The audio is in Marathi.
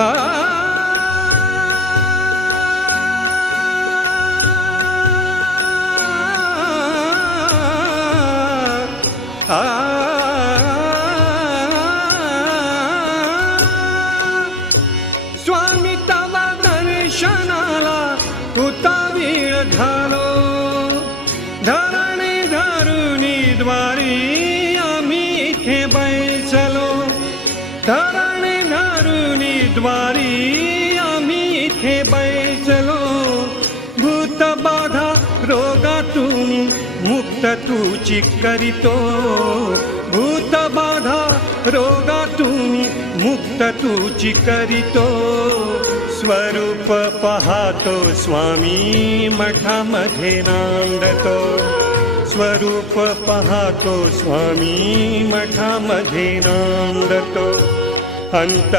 आ स्वामी तवा दर्शनाला होता वेळ घालो, धरणी धरुणी द्वारी आम्ही इथे बैसलो, धरणी धरुणी द्वारी आम्ही इथे बैसलो. भूत बाधा रोगातून मुक्त तूची करीतो, भूत बाधा रोगातून मुक्त तूची करीतो. स्वरूप पाहतो स्वामी मठामध्ये नांदतो, स्वरूप पाहतो स्वामी मठामध्ये नांदतो. अंत